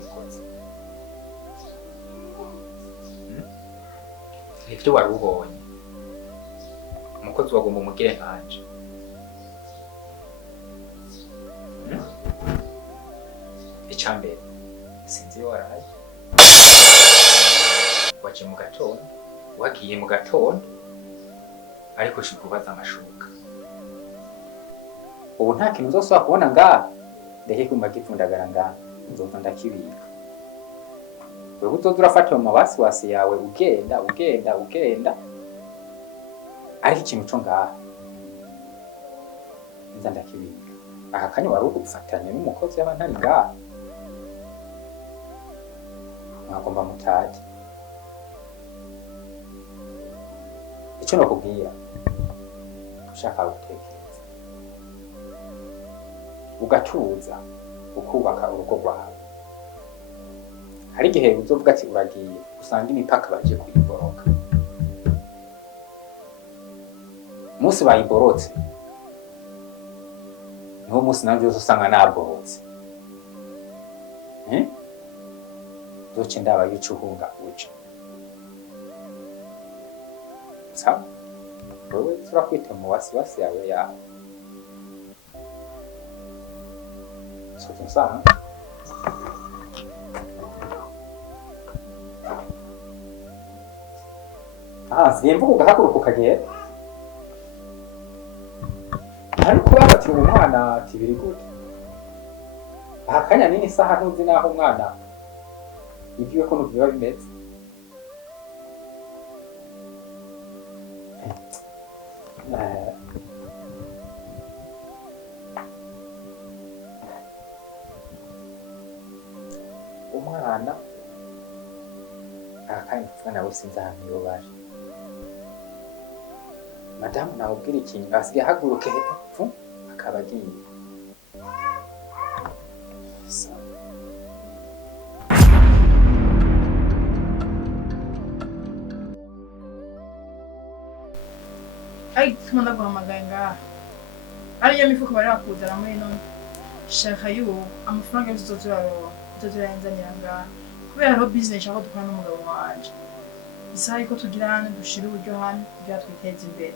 mukozi ivyo wari ubonye umukozi wagomba umugire nkanje icambere sinzi iyo waraye waje mu gatondo wagiye mu gatondo ariko ushaka kubaza amashuka ubu nta kintu uzosubira kubona ngaha ndeke kumva gipfundagara ngaha nzoza ndakibika wewe uzoza urafata mu mabasiwasi yawe ugenda ariko ikintu co ngaha nza ndakibika aka kanya wari ugufatanya n'umukozi yaba ntari ngaha mwagomba mutaje icyo nakubwira ushaka gutekereza ugatuza ukubaka urugo rwawe hari igihe uzovuga ati uragiye usanga imipaka baje kuyiboroka umunsi bayiborotse niwo munsi nanjye usanga naborotse zoce ndaba yica uhunga uje sawa wewe turakwita mu wasiwasi yawe yawe sote sana ziyemvuga ugahaguruka ukagenda ariko babatira umwana ati biri gute akanya nini isaha ntuzi naho umwana ibyo ko biba bimeze umwana akanya mfana nawe sinzi ahantu iyo baje madamu nawubwira ikintu asigaye ahaguruke hepfo akaba agiye Ai, tumanda guhamagaye ngaha. Ariyo mifuko bari bakuzana muri none. Shaka yuko amafaranga yose tuzoyanzanira ngaha. Kubera ro business aho dukora n'umugabo wanje. Isaha ko tugira hano dushira uburyo hano kugira twiteze imbere.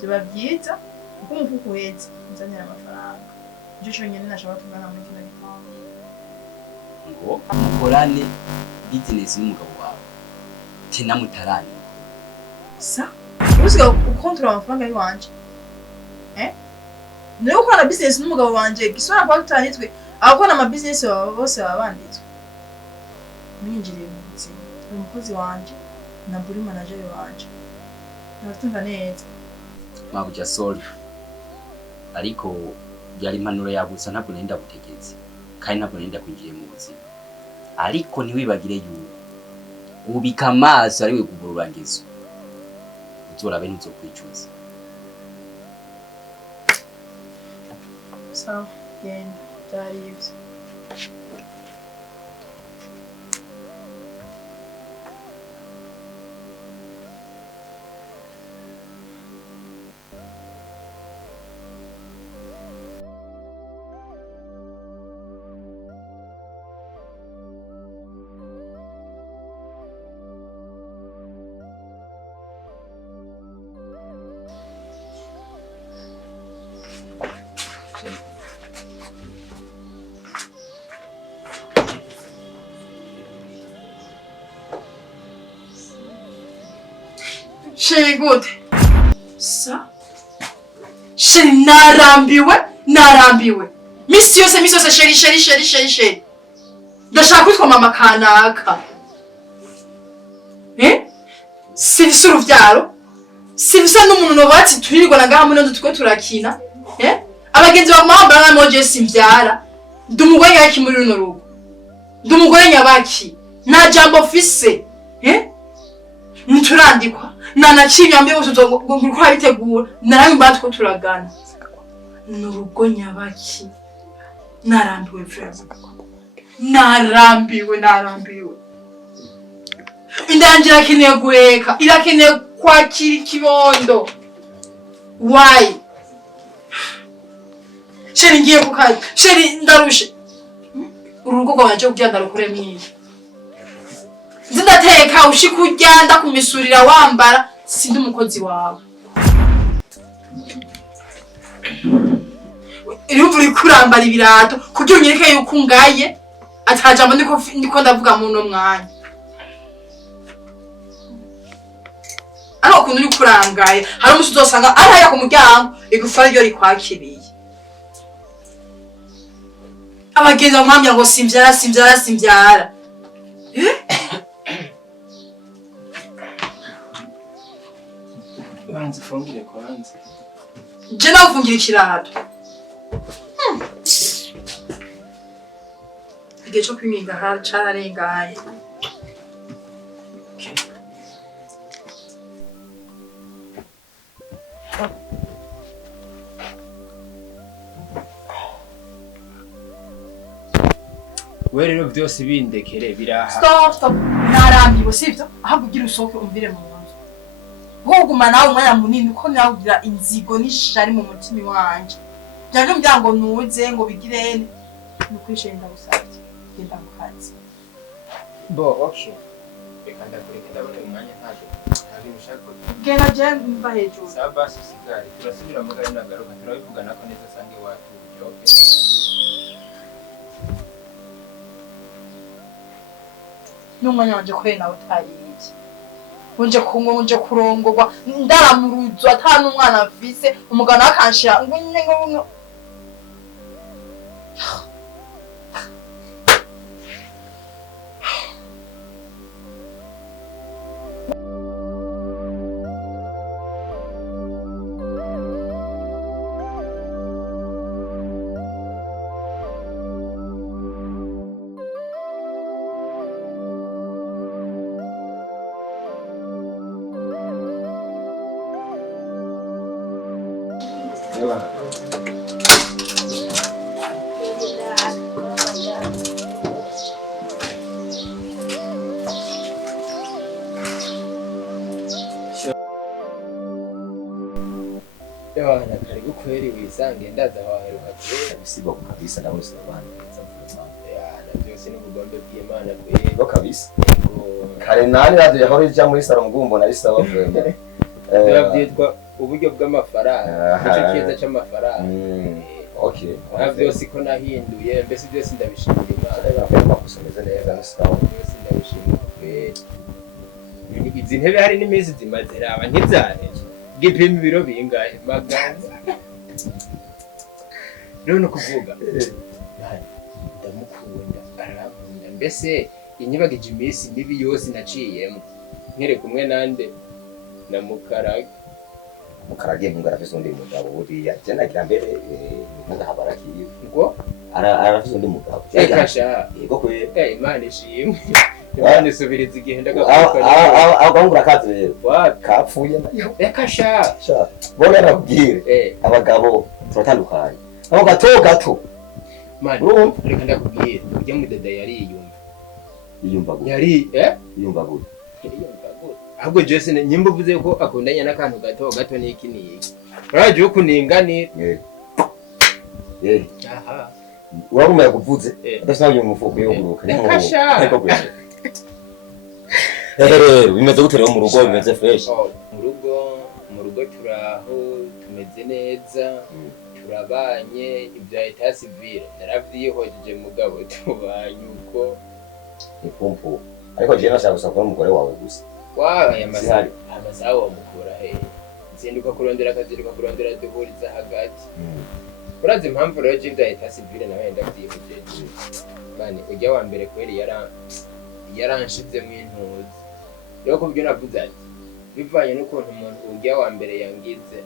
Ziba byiza kuko umufuko uhetse nzanira amafaranga. Icyo cyonyine nashaka tugana muri kino gitambo. Ngo mukorane business n'umugabo wawe. Tena mutarane. Sa usiga ukontrola amafaranga y'wanje niyo ukora business n'umugabo wanje gisora kwa tutanitswe abakora ama business bose babanditswe mwinjiriye mu buzima umukozi wanje na buri manager wanje natumva neza mabuja sorry ariko yari impanuro yagutsa ntabwo nenda gutegetse kandi ntabwo nenda kwinjiye mu buzima ariko niwibagire yuko ubika amaso ariwe kuburangizo uzorabe ntuzokwicuza sawa genda byarivye Sheri gute? Sa? Sheri narambiwe. Misi yose sheri. Ndashaka kwitwa mama kanaka. Sivisa uruvyaro? Sivisa n'umuntu nobatsi turirwa nagaha muno tutwe turakina? Abagenzi bamwambara nka moje simvyara. Ndumugore yaki muri runo rugo. Ndumugore nyabaki. Nta jambo fise. Nturandikwa. Nana chinyambe bose tugukora bitegura narambe batwo turagana nurugo nyabaki narambiwe frère narambiwe indangira kineye guheka irakeneye kwakira ikibondo why sheri ngiye kukazi sheri ndarushe urugo rwaje kugira ndarukure mwiye nzindateka ushika urya ndakumisurira wambara sindi umukozi wawe irumva uri kurambara ibirato kugira unyereke yuko ungaye atajambo ndiko ndavuga mu no mwanya ariko kuntu uri kurangaye hari umuntu uzosanga araya ku muryango igufara ryo rikwakiriye abagenzi bamwambya ngo simbyara banze fungire kwanza je nagufungira ikirato igihe cyo kwimwiga cararengaye we rero byose bindekere biraha stop narambiwe sivyo ahubwo ugira usohoke umvire mu nzu huguma nawe umwanya munini uko nawe ugira inzigo n'ishari mu mutima wanje byaje mbyango nuze ngo bigirene nukwishe ndagusabye genda mu kazi bo okay reka ndakureka ndabona umwanya ntaje ntabwo mushaka genda je mva hejuru sabasi sigari turasubira mu gari nagaruka turabivugana ko neza sange watu okay n'umwanya wanje kwe nawe utariye unje kunywa unje kurongorwa ndaramuruzwa ata n'umwana afise umugana akanshira ngo Ewana karibu kweli wisange ndaza waheruka kure bisiba kabisa na wose abantu beza mfuma ya na byose n'ubugombe bw'Imana kwe bo kabisa kare nani radio yahora ija muri salo mugumbo na bisaba kwemera byitwa uburyo bw'amafaranga ico kiza c'amafaranga okay na byose ko nahinduye mbese byose ndabishimira Imana bafite makusomeza neza n'isitawo byose ndabishimira kwe izi ntebe hari n'imizi zimaze raba ntibyane gipima ibiro bingahe maganza rero no kuvuga ndamukunda arankunda mbese inyibagije iminsi mibi yose naciyemo nkere kumwe nande na Mukarage ngarafise undi mugabo buriya je nagira mbere ndahabarakiye ngo arafise undi mugabo ekasha yego kwe Imana ishimwe Imana isubiriza igihe abangura kazi rero kapfuye ekasha bona nakubwire abagabo turatandukanye aho gato man reka ndakubwire ujya mu dada yiyumva gute yiyumva gute ahubwo Jesse nyimba uvuze ko akundanya n'akantu gato n'iki n'iki uraje ukuninganira aha urabumaya kuvuze adasabye mu mufuko yo guruka ekasha bimeze gute rero mu rugo bimeze fresh mu rugo turaho tumeze neza turabanye ibya etat civil naravyihojeje mugabo tubanye uko ipompo ariko je nashaka gusaba umugore wawe gusa aya amasaha mukura he nzinduka kurondera duhuriza hagati urazi impamvu rero je ibya etat civil nawe ndavyihojeje mani ujya wa mbere kweli yaranshizemo intuzi rero kubyo navuze ati bivanye n'ukuntu umuntu ujya wa mbere yangize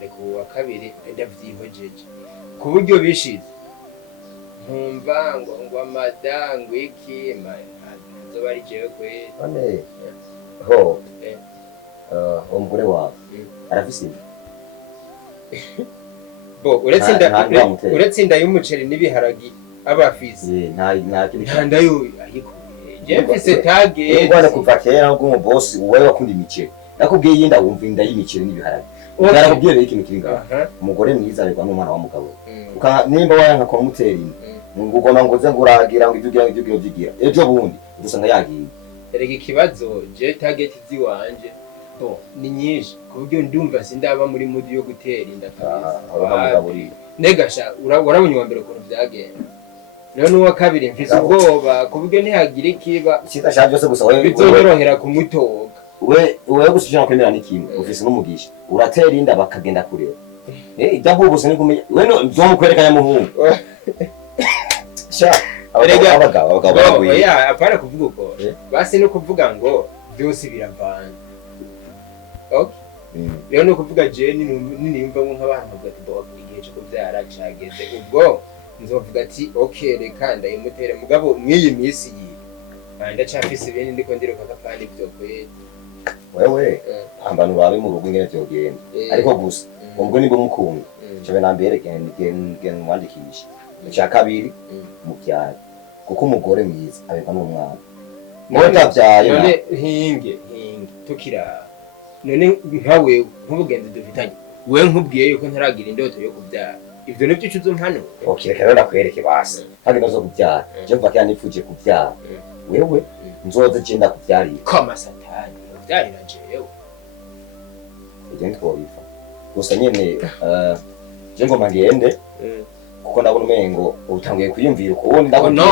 reka uwa kabiri ndavyihojeje ku buryo bishize nkumva ngo amadango iki nzoba ari jewe kweli ane umugore wawe arafise bo uretse inda y'umuceri n'ibiharagi abafise nta ndayo ayiko jemfise tage ngwana kuva kera ngo umubosi uwe wakunda imiceri nakubwiye yinda wumva inda y'imiceri n'ibiharagi narakubwiye rero ikintu kiri ngaho umugore mwiza ariko n'umwana wa mugabo nimba wayanka kwa muteri nguko nangoze nguragira ngo ibyo byigira ejo bundi udusanga yagiye erega ikibazo je target ziwanje ni nyinshi ku buryo ndumva sindaba muri mudi yo gutera inda kabisa negasha urabonye wa mbere ukuntu byagenda rero n'uwa kabiri mfise ubwoba ku buryo ntihagira ikiba kitashaka byose gusa wewe bizorohera kumutoka wewe gushira kwemera n'ikimwe ufise n'umugisha uratera inda bakagenda kureba ibyabubuse ni kumenya wewe nzo mukwerekanya muhungu sha abagabo oya apara kuvuga uko basi no kuvuga ngo byose biravana okay rero no kuvuga je nimva nk'abantu bagati igihe cyo kubyara cyageze ubwo nzovuga ati okay reka ndayimutere mugabo mwiyi misi yi ndacyafise ibindi ndiko ndiruka kapani byo kwete wewe ambanu babe mu rugo ngene byogenda ariko gusa ubwo nibo mukunda cyo nambere gen mwandikisha cya kabiri mubyara kuko umugore mwiza abeka n'umwana mota byaye none hinge tukira none nkawe nk'ubugenzi dufitanye we nkubwiye yuko ntaragira indoto yo kubyara ivyo nivyo cyuzo mpano okay rero nakwereke basi kandi nazo kubyara je mva kandi nipfuje kubyara wewe nzoze genda kubyarira kama satani kubyarira jewe igende twobifa gusa nyene je ngoma ngende kuko ndabona umengo utangiye kwiyumvira uko woni ndabona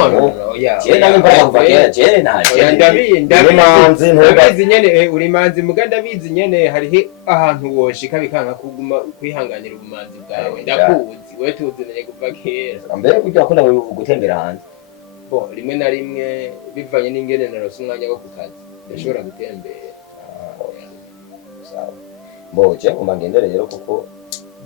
je nawe mbara kuvagira je naje ndabizi nyene uri manzi muganda bizi nyene hariho ahantu woshika bikanka kuguma kwihanganira ubumanzi bwawe ndakuzi we tuzinanye kuva kera mbere kujya akunda gutembera hanze rimwe na rimwe bivanye n'ingene narose umwanya wo kukazi ndashobora gutembera sawa je umangendere rero kuko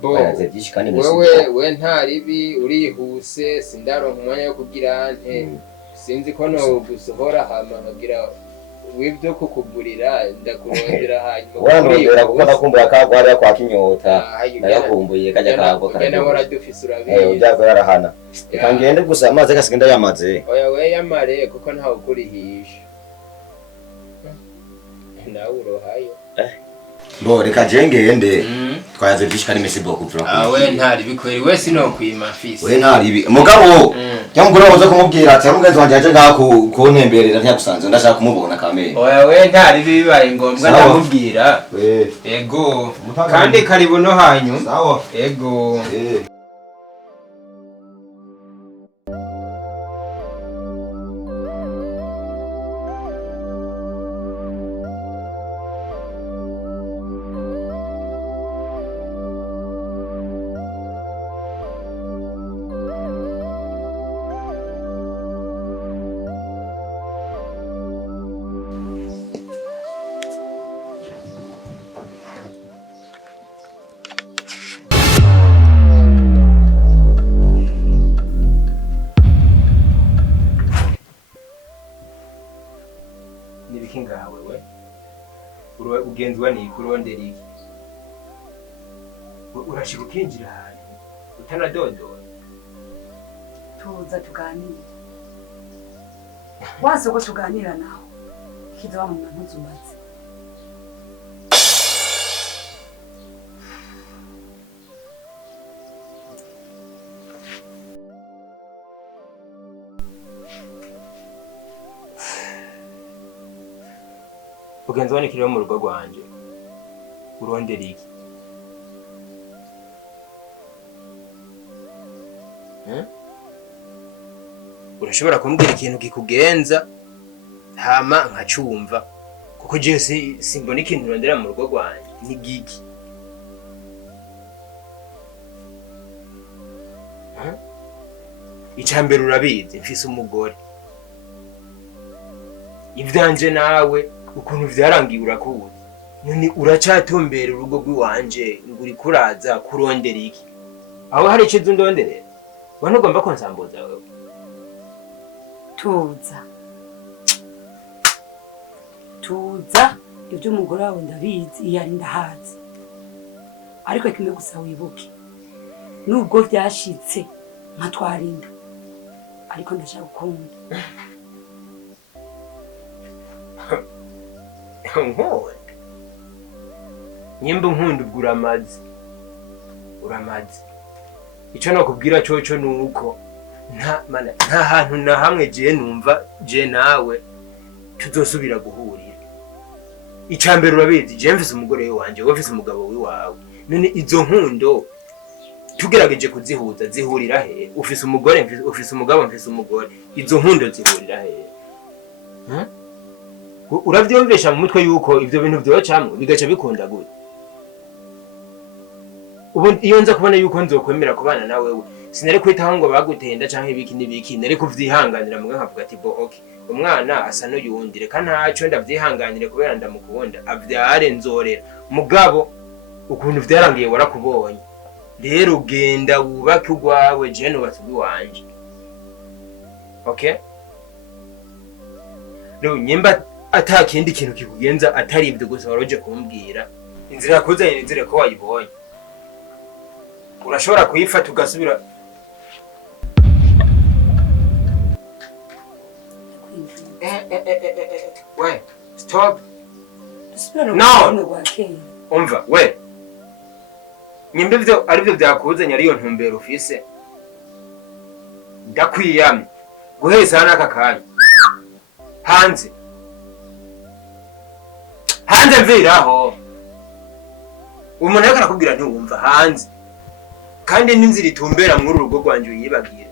wewe ntaribi urihuse sindaronka umwanya wo kugira nte sinzi ko no gusohora hama nkagira wibyo kukugurira ndakurondera hanyuma urandondera kuko nakumbuye akagwari kwa kinyota nayakumbuye kajya kago kana wora dufise urabiye ujya yarahana ikangende gusa amaze kasigenda yamaze oya we yamare kuko ntawe kurihisha nawe urohayo reka jengende twayaze byishikana imesi boko bro we ntari bikweri we sino kwima fisi we ntari mugabo cyangwa uroza kumubwira ati mugenzi wanje aje ngako kontemberera ntiyagusanze ndashaka kumubona kamere oya we ntari bibaye ngombwa ndamubwira ego kandi karibu no hanyu sawa ego nibiki ngawe ugenzwa ni kurondera iki urashika ukinjira ahantu utanadodora tuza tuganire wazo ko tuganira nawe kiza mu ntuzumbatse ugenzwa ni kiri mu rugo rwanje urondera iki urashobora kumbwira ikintu gikugenza hama nkacumva kuko je simbona ikintu urondera mu rugo rwanje ni gigi icambere urabizi mfise umugore ivyanje nawe ukuntu vyarangiye urakuzi none uracatombera urugo rw'iwanje ngo uri kuraza kurondera iki aho hari ikizu ndonderera wana ugomba ko nsambuza wewe tuza ibyo umugore wawe ndabizi iyo ari ndahazi ariko kimwe gusa wibuke nubwo byashitse nkatwarinda ariko ndashaka gukunda nkunda nyimba nkunda ubwo uramaze ico nakubwira coco nuko nta hantu na hamwe je numva je nawe tuzosubira guhurira. Icambere urabizi je mfise umugore wanje wowe mfise umugabo wiwawe none izo nkundo tugerageje kuzihuza zihurira he? Ufise umugore ufise umugabo mfise umugore izo nkundo zihurira he? Uravyumvisha mu mutwe yuko ivyo bintu vyocamwe bigaca bikunda gute? Ubu iyo nza kubona yuko nzokwemera kubana na wewe sinari kwitaho ngo bagutenda canke ibiki n'ibiki nari kuvyihanganira mbwa nkavuga ati bo okay umwana asa n'uyundi reka ntaco ndavyihanganire kubera ndamukunda avyare nzorera mugabo ukuntu vyarangiye warakubonye rero ugenda wubake urwawe je nubatse urwanje okay rero nyimba ata kindi kintu kikugenza atari ibyo gusa waroje kumbwira inzira yakuzanye inzira ko wayibonye urashobora kuyifata ugasubira we stop no umva we nyimba ivyo arivyo vyakuzanye ariyo ntumbero ufise ndakwiyamye guheza n'aka kanya hanze mviraho umuntu ariko arakubwira ntiwumva hanze kandi n'inzira itumbera muri urugo rwanje uyibagire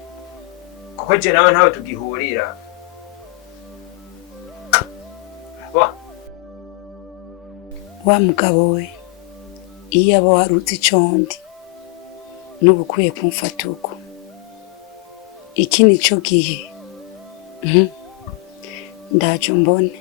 kuko je nawe ntawe tugihurira wa mugabo we iyo aba warutse icondi n'ubu ukwiye kumfata uko iki nico gihe ndaco mbone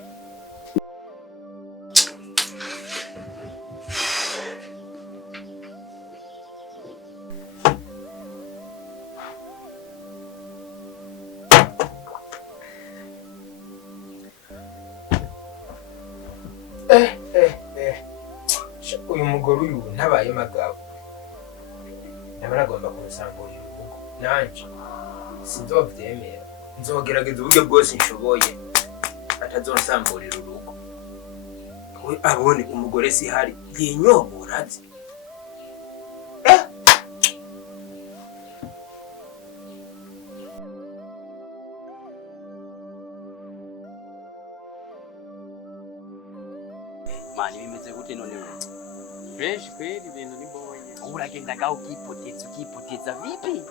uyu mugore uyu ntabaye magabo ndabona agomba kumusamburira urugo nanje sinzovyemera nzogerageza uburyo bwose nshoboye atazonsamburira urugo we abone umugore si hari yinyobora azi mani bimeze gute none wewe fresh kweli ibintu nibonye uragenda gaho ukipoteza vipi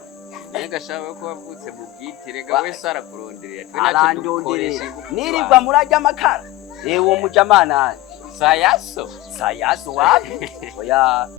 nega shawe ko wavutse mu bwiti rega wese arakuronderera twe nacu dukoresha nirirwa murajya amakara uwo mujamana sayaso wapi oya